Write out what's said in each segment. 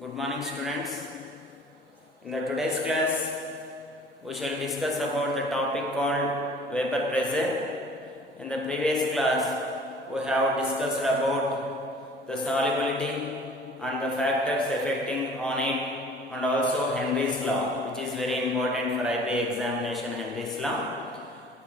Good morning, students. In the today's class, we shall discuss about the topic called vapor pressure. In the previous class, we have discussed about the solubility and the factors affecting on it, and also Henry's law, which is very important for IB examination. Henry's law.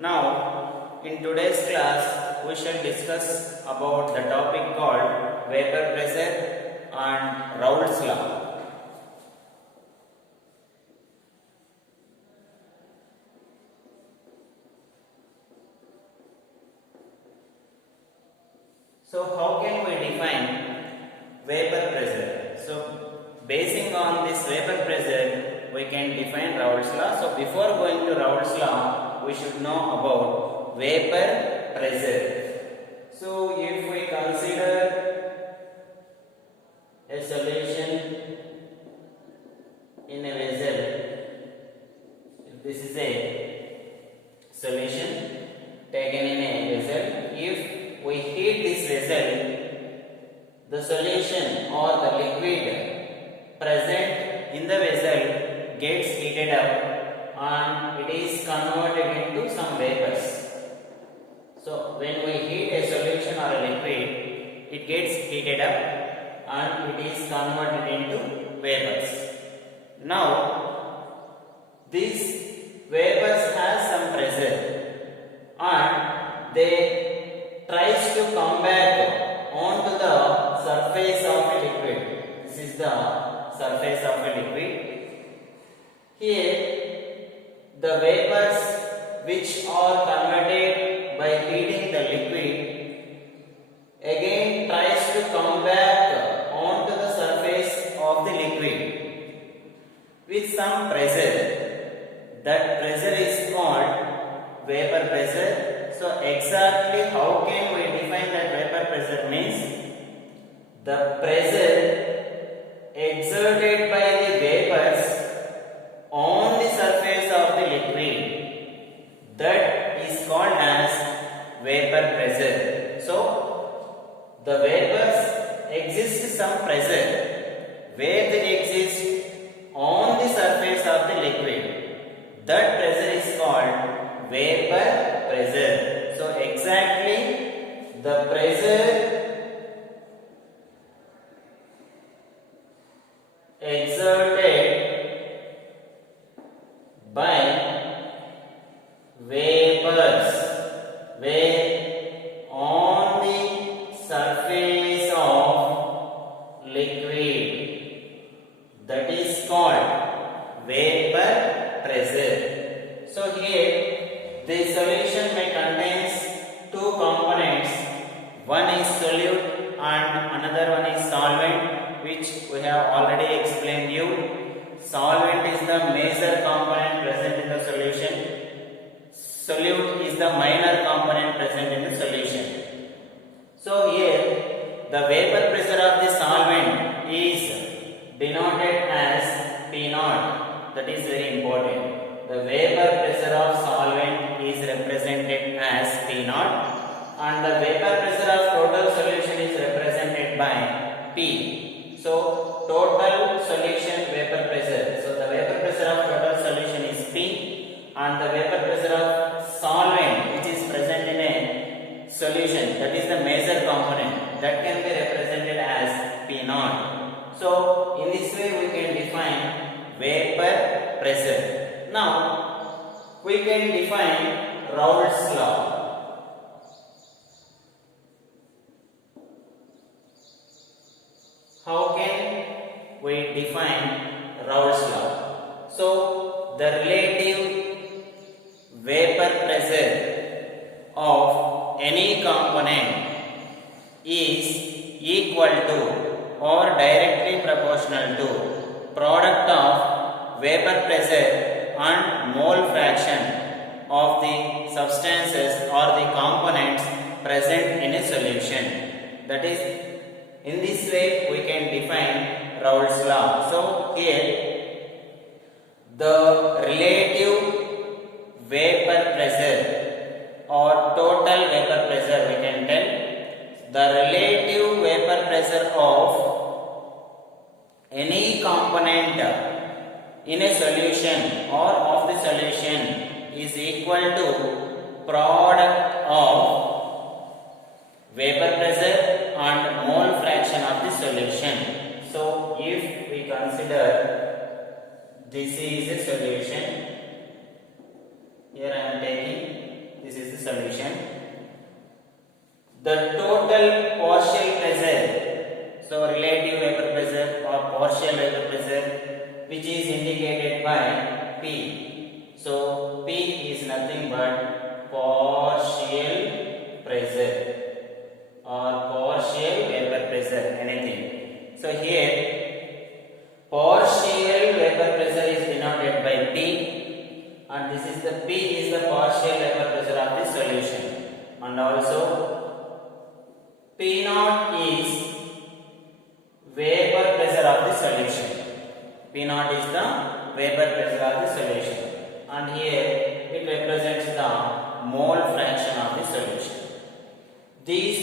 Now, in today's class, we shall discuss about the topic called vapor pressure and Raoult's law. So how can we define vapor pressure? So basing on this vapor pressure, we can define Raoult's law. So before going to Raoult's law, we should know about vapor pressure. So if we consider a solution in a vessel, if this is a solution taken in a vessel, if we heat this vessel, the solution or the liquid present in the vessel gets heated up and it is converted into some vapors. So when we heat a solution or a liquid, it gets heated up and it is converted into vapors. Now, these vapors have some pressure and they tries to come back onto the surface of a liquid. This is the surface of a liquid. Here, the vapors which are converted by heating the liquid again tries to come back onto the surface of the liquid with some pressure. That pressure is called vapor pressure. So exactly how can we define that vapor pressure means the pressure exerted by the vapors on the surface of the liquid, that is called as vapor pressure. So the vapors exist some pressure where they exist on the surface of the liquid. That pressure is called vapor pressure. So exactly the pressure exerted by vapors where on the surface of liquid, that is called vapor pressure. So here the solution may contains two components. One is solute and another one is solvent, which we have already explained you. Solvent is the major component present in the solution. Solute is the minor component present in the solution. So here the vapor pressure of the solvent is denoted as P naught. That is very important. The vapor pressure of solvent is represented as P naught and the vapor pressure of total solution is represented by P. So total solution vapor pressure. So the vapor pressure of total solution is P and the vapor pressure of solvent which is present in a solution, that is the major component, that can be represented as P naught. So in this way we can define vapor pressure. Now we can define Raoult's law. How can we define Raoult's law? So the relative vapor pressure of any component is equal to or directly proportional to product of vapor pressure and mole fraction of the substances or the components present in a solution. That is, in this way we can define Raoult's law. So here the relative vapor pressure or total vapor pressure, we can tell the relative vapor pressure of any component in a solution or of the solution is equal to product of vapor pressure and mole fraction of the solution. So if we consider this is a solution, here I am taking this is the solution. The total partial pressure, so relative vapor pressure or partial vapor pressure, which is indicated by P. So P is nothing but partial pressure or partial vapor pressure, anything. So here partial vapor pressure is denoted by P, and this is the P is the partial vapor pressure of the solution, and also P naught is vapor pressure of the solution. P naught is the vapor pressure of the solution, and here it represents the mole fraction of the solution. These,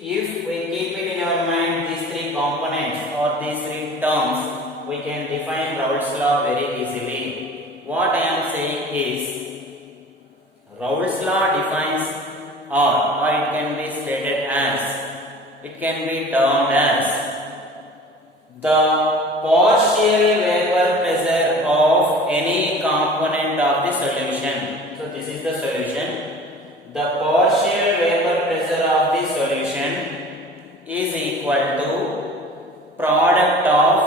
if we keep it in our mind, these three components or these three terms, we can define Raoult's law very easily. What I am saying is, Raoult's law defines or it can be stated as, it can be termed as the partial vapor pressure of any component of the solution. So this is the solution. The partial vapor pressure of the solution is equal to product of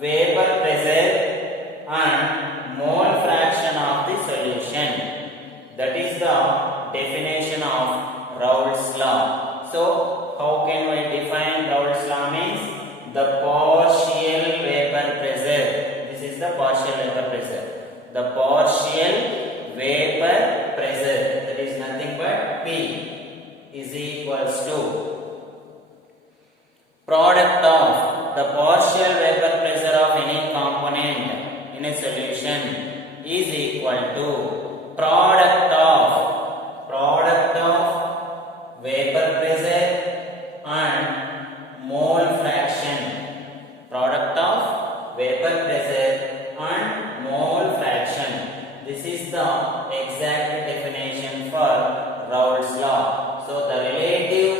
vapor pressure and mole fraction of the solution. That is the definition of Raoult's law. So how can we define Raoult's law? Means the partial vapor pressure. This is the partial vapor pressure. The partial vapor pressure, that is nothing but P, is equals to product of the partial vapor pressure of any component in a solution is equal to product of vapor pressure and mole fraction. Product of vapor pressure and mole fraction. This is the exact definition for Raoult's law. So the relative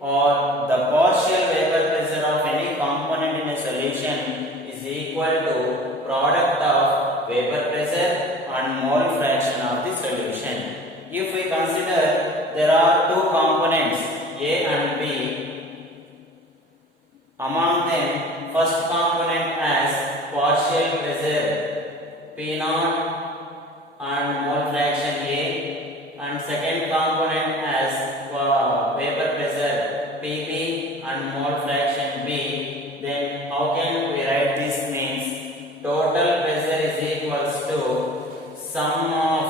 or the partial vapor pressure of any component in a solution is equal to product of vapor pressure and mole fraction of the solution. If we consider there are two components A and B, among them first component as partial pressure P naught and mole fraction A, and second component as vapor pressure Pb and mole fraction B, then how can we write this? Means total pressure is equals to sum of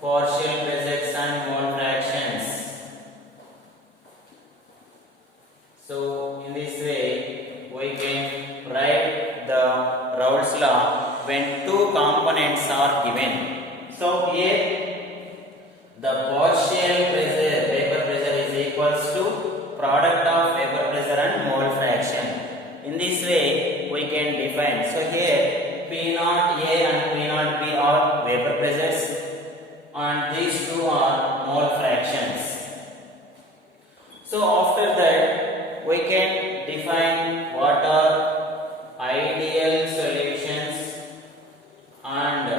partial pressures and mole fractions. So in this way we can write the Raoult's law when two components are given. So here the partial pressure, vapor pressure is equals to product of vapor pressure and mole fraction. In this way we can define. So here P naught A and P naught B are vapor pressures and these two are mole fractions. So after that we can define what are ideal solutions and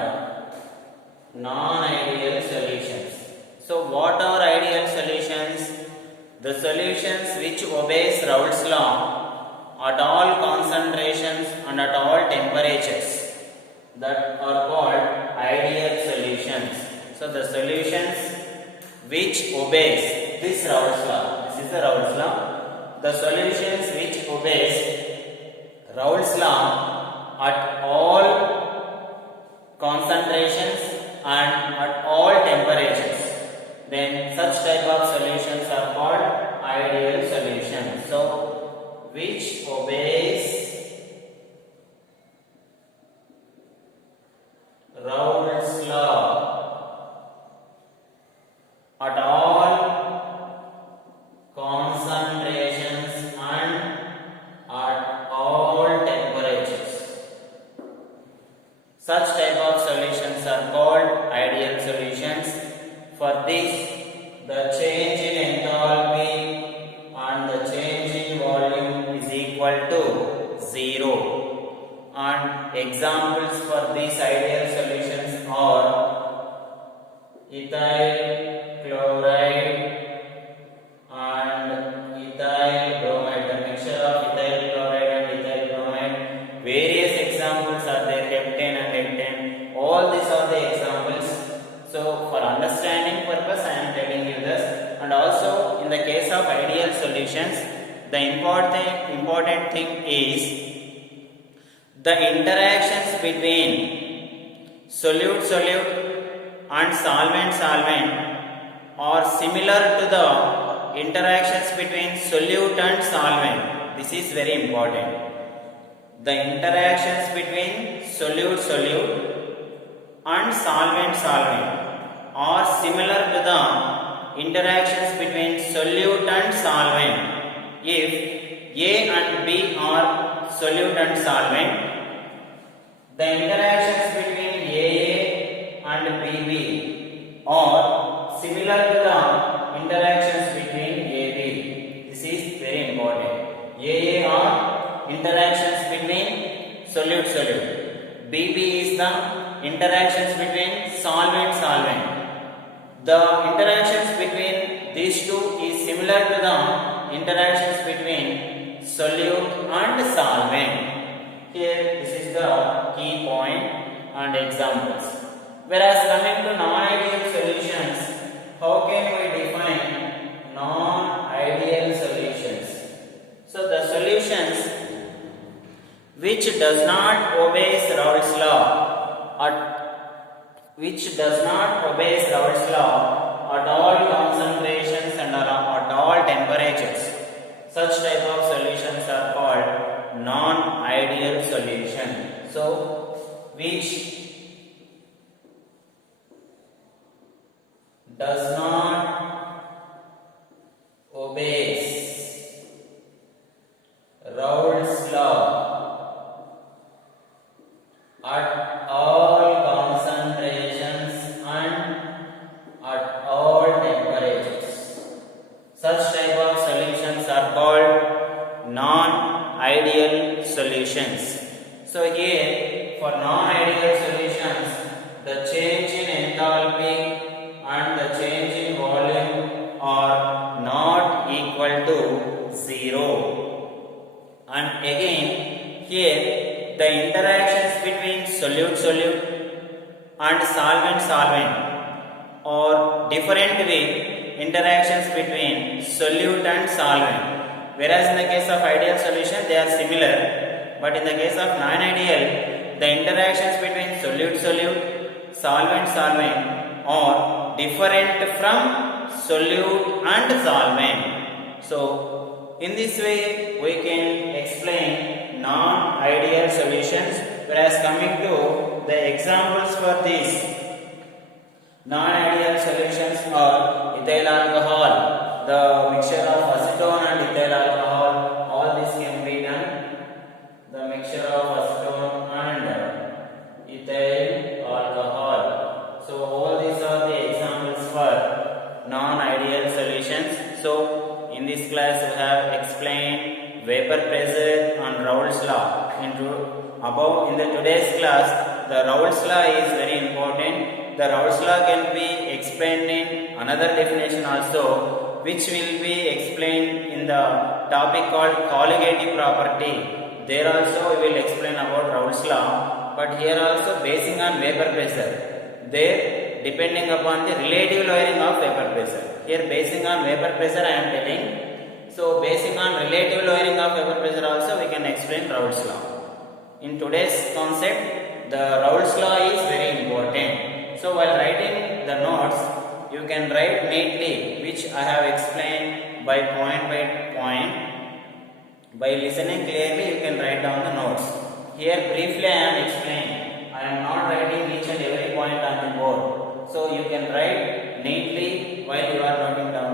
non-ideal solutions. So what are ideal solutions? The solutions which obeys Raoult's law at all concentrations and at all temperatures, that are called ideal solutions. So the solutions which obeys this Raoult's law, this is the Raoult's law, the solutions which obeys Raoult's law at all concentrations and at all temperatures, then such type of solutions are called ideal solutions. So which obeys Raoult's law at all concentrations and at all temperatures examples for these ideal solutions are ethyl chloride and ethyl bromide, the mixture of ethyl chloride and ethyl bromide. Various examples are there, heptane and heptane. All these are the examples. So for understanding purpose I am telling you this. And also in the case of ideal solutions, the important thing is the interactions between solute and solvent are similar to the interactions between solute and solvent. This is very important. The interactions between solute and solvent are similar to the interactions between solute and solvent. If A and B are solute and solvent, the interactions between AA and BB are similar to the interactions between AB. This is very important. AA are interactions between solute. BB is the interactions between solvent. The interactions between these two is similar to the interactions between solute and solvent. Here this is the key point and examples. Whereas coming to non-ideal solutions, how can we define non-ideal solutions? So the solutions which does not obey Raoult's law at all concentrations and at all temperatures. Such type of solutions are called non-ideal solution. So which does not obey Raoult's law at all concentrations and at all temperatures. Such type of solutions are called non-ideal solutions. So here for non-ideal solutions, the change in enthalpy and the change in volume are not equal to 0. And again here the interactions between solute and solvent or different with interactions between solute and solvent. Whereas in the case of ideal solution they are similar, but in the case of non-ideal the interactions between solute, solvent are different from solute and solvent. So in this way we can explain non-ideal solutions. Whereas coming to the examples for these non-ideal solutions are ethyl alcohol, the mixture of acetone and ethyl alcohol. All this can be done. The mixture of acetone and ethyl alcohol. So all these are the examples for non-ideal solutions. So in this class we have explained vapor pressure and Raoult's law. In the today's class, the Raoult's law is very important. The Raoult's law can be explained in another definition also, which will be explained in the topic called colligative property. There also we will explain about Raoult's law, but here also basing on vapor pressure. There depending upon the relative lowering of vapor pressure. Here basing on vapor pressure I am telling. So basing on relative lowering of vapor pressure also we can explain Raoult's law. In today's concept, the Raoult's law is very important. So while writing the notes, you can write neatly, which I have explained by point. By listening clearly, you can write down the notes. Here briefly I am explaining. I am not writing each and every point on the board. So you can write neatly while you are noting down